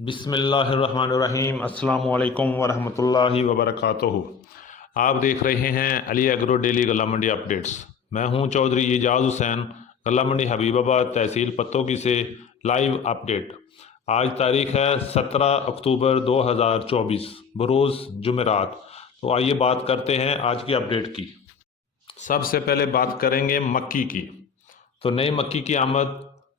बिस्मिल्लाहिर्रहमानिर्रहीम। अस्सलाम वालेकुम वरहमतुल्लाहि वबरकातुहू। आप देख रहे हैं अली एग्रो डेली गला मंडी अपडेट्स। मैं हूं चौधरी एजाज हुसैन, गला मंडी हबीबाबाद, तहसील पत्तोगी से लाइव अपडेट। आज तारीख है 17 अक्टूबर 2024, बरोज़ जुमेरात। तो आइए बात करते हैं आज की अपडेट की। सबसे पहले बात करेंगे मक्की की। तो नई मक्की की आमद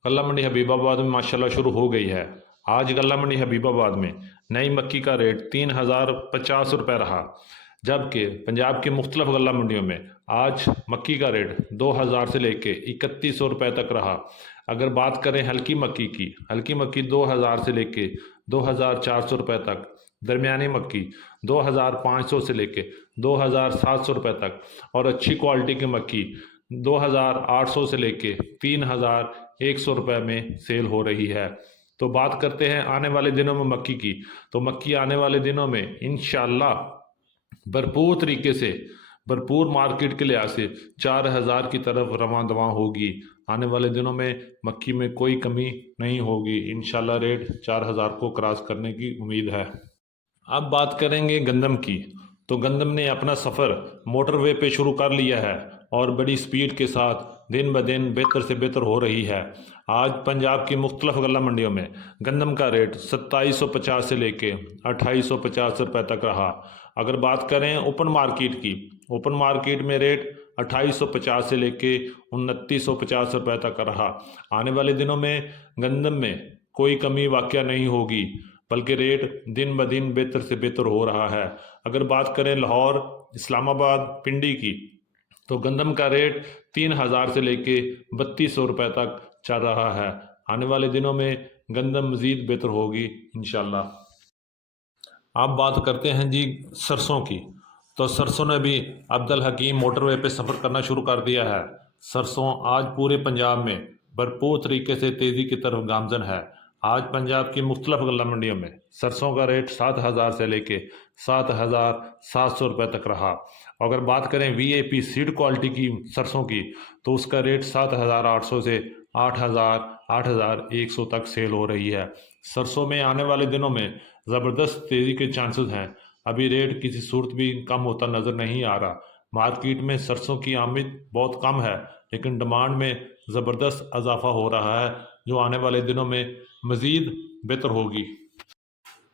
गला मंडी हबीबाबाद में माशाल्लाह शुरू हो गई है। आज गला मंडी हबीबाबाद में नई मक्की का रेट 3050 रुपये रहा, जबकि पंजाब की मुख्तलिफ गला मंडियों में आज मक्की का रेट 2000 से लेके 3100 रुपये तक रहा। अगर बात करें हल्की मक्की 2000 से लेके 2400 रुपये तक, दरमियानी मक्की 2500 से लेके 2700 रुपये तक, और अच्छी क्वालिटी की मक्की 2800 से लेके 3100 रुपये में सेल हो रही है। तो बात करते हैं आने वाले दिनों में मक्की की। तो मक्की आने वाले दिनों में इंशाल्लाह भरपूर तरीके से, भरपूर मार्केट के लिहाज से 4000 की तरफ रवां दवां होगी। आने वाले दिनों में मक्की में कोई कमी नहीं होगी। इंशाल्लाह रेट 4000 को क्रॉस करने की उम्मीद है। अब बात करेंगे गंदम की। तो गंदम ने अपना सफ़र मोटरवे पे शुरू कर लिया है और बड़ी स्पीड के साथ दिन ब दिन बेहतर से बेहतर हो रही है। आज पंजाब की मुख्तलिफ गला मंडियों में गंदम का रेट 2750 से लेके 2850 रुपये तक रहा। अगर बात करें ओपन मार्केट की, ओपन मार्केट में रेट 2850 से लेके 2950 रुपये तक रहा। आने वाले दिनों में गंदम में कोई कमी वाक़या नहीं होगी, बल्कि रेट दिन ब दिन बेहतर से बेहतर हो रहा है। अगर बात करें लाहौर, इस्लामाबाद, पिंडी की, तो गंदम का रेट 3000 से लेके 3200 रुपये तक चल रहा है। आने वाले दिनों में गंदम मज़ीद बेहतर होगी इंशाल्लाह। अब बात करते हैं जी सरसों की। तो सरसों ने भी अब्दुल हकीम मोटरवे पे सफ़र करना शुरू कर दिया है। सरसों आज पूरे पंजाब में भरपूर तरीके से तेज़ी की तरफ गामजन है। आज पंजाब की मुख्तलिफ गला मंडियों में सरसों का रेट 7000 से लेके 7700 रुपये तक रहा। अगर बात करें वीएपी सीड क्वालिटी की सरसों की, तो उसका रेट 7800 से 8100 तक सेल हो रही है। सरसों में आने वाले दिनों में ज़बरदस्त तेज़ी के चांसेस हैं। अभी रेट किसी सूरत भी कम होता नज़र नहीं आ रहा। मार्केट में सरसों की आमद बहुत कम है, लेकिन डिमांड में ज़बरदस्त इजाफा हो रहा है, जो आने वाले दिनों में मज़ीद बेहतर होगी।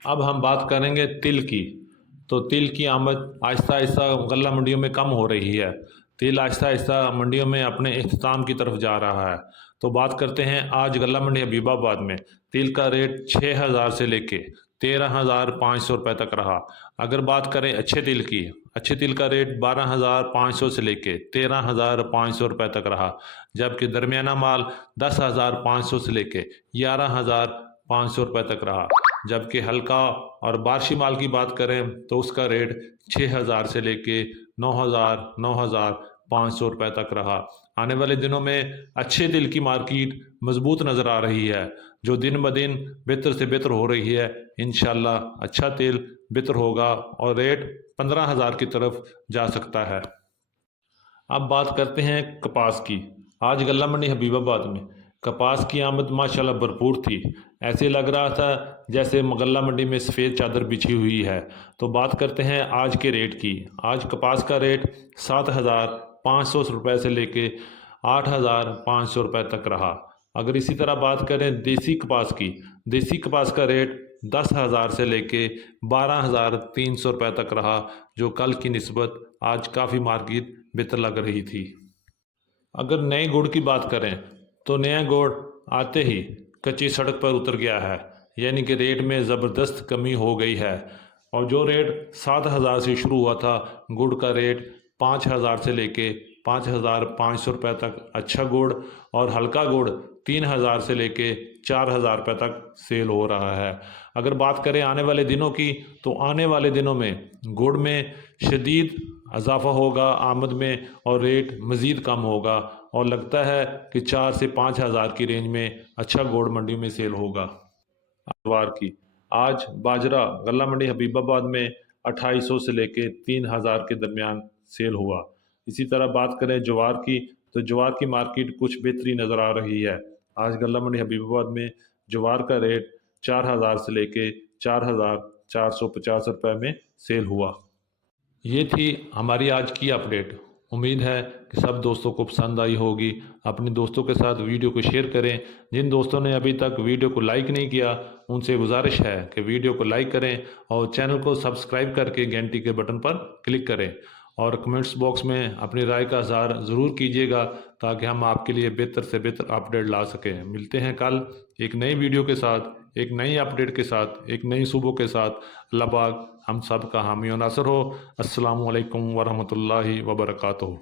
अब हम बात करेंगे तिल की। तो तिल की आमद आहिस्ता आहिस्ता गला मंडियों में कम हो रही है। तिल आहिस्ता आहिस्ता मंडियों में अपने इख्तिताम की तरफ जा रहा है। तो बात करते हैं आज गला मंडी हबीबाबाद में तिल का रेट 6000 से लेके 13500 रुपये तक रहा। अगर बात करें अच्छे तिल की, अच्छे तिल का रेट 12500 से लेके 13500 रुपये तक रहा, जबकि दरमियाना माल 10500 से लेके 11500 रुपये तक रहा। जबकि हल्का और बारशी माल की बात करें तो उसका रेट 6000 से लेके 9500 रुपये तक रहा। आने वाले दिनों में अच्छे तिल की मार्केट मजबूत नज़र आ रही है, जो दिन ब दिन बेहतर से बेहतर हो रही है। इंशाल्लाह अच्छा तेल बेहतर होगा और रेट 15000 की तरफ जा सकता है। अब बात करते हैं कपास की। आज गला मंडी हबीबाबाद में कपास की आमद माशाल्लाह भरपूर थी। ऐसे लग रहा था जैसे गला मंडी में सफ़ेद चादर बिछी हुई है। तो बात करते हैं आज के रेट की। आज कपास का रेट 7500 रुपये से लेके 8500 रुपये तक रहा। अगर इसी तरह बात करें देसी कपास की, देसी कपास का रेट 10000 से लेके 12300 रुपये तक रहा, जो कल की निस्बत आज काफ़ी मार्केट बेहतर लग रही थी। अगर नए गुड़ की बात करें तो नया गुड़ आते ही कच्ची सड़क पर उतर गया है, यानी कि रेट में ज़बरदस्त कमी हो गई है। और जो रेट 7000 से शुरू हुआ था, गुड़ का रेट 5000 से लेके 5500 रुपये तक अच्छा गुड़, और हल्का गुड़ 3000 से लेके 4000 रुपये तक सेल हो रहा है। अगर बात करें आने वाले दिनों की, तो आने वाले दिनों में गुड़ में शदीद इजाफा होगा आमद में, और रेट मज़ीद कम होगा, और लगता है कि 4 से 5000 की रेंज में अच्छा गुड़ मंडी में सेल होगा। ज्वार की आज बाजरा गला मंडी हबीबाबाद में 2800 से लेके 3000 के दरमियान सेल हुआ। इसी तरह बात करें ज्वार की, तो ज्वार की मार्केट कुछ बेहतरी नज़र आ रही है। आज गला मंडी हबीबाबाद में ज्वार का रेट 4000 से लेके 4450 रुपये में सेल हुआ। ये थी हमारी आज की अपडेट। उम्मीद है कि सब दोस्तों को पसंद आई होगी। अपने दोस्तों के साथ वीडियो को शेयर करें। जिन दोस्तों ने अभी तक वीडियो को लाइक नहीं किया उनसे गुजारिश है कि वीडियो को लाइक करें और चैनल को सब्सक्राइब करके घंटी के बटन पर क्लिक करें और कमेंट्स बॉक्स में अपनी राय का इज़हार ज़रूर कीजिएगा ताकि हम आपके लिए बेहतर से बेहतर अपडेट ला सकें। मिलते हैं कल एक नई वीडियो के साथ, एक नई अपडेट के साथ, एक नई सुबह के साथ। अल्लाह पाक हम सब का हामी और नासर हो। अस्सलामु अलैकुम वरहमतुल्लाहि वबरकातुहू।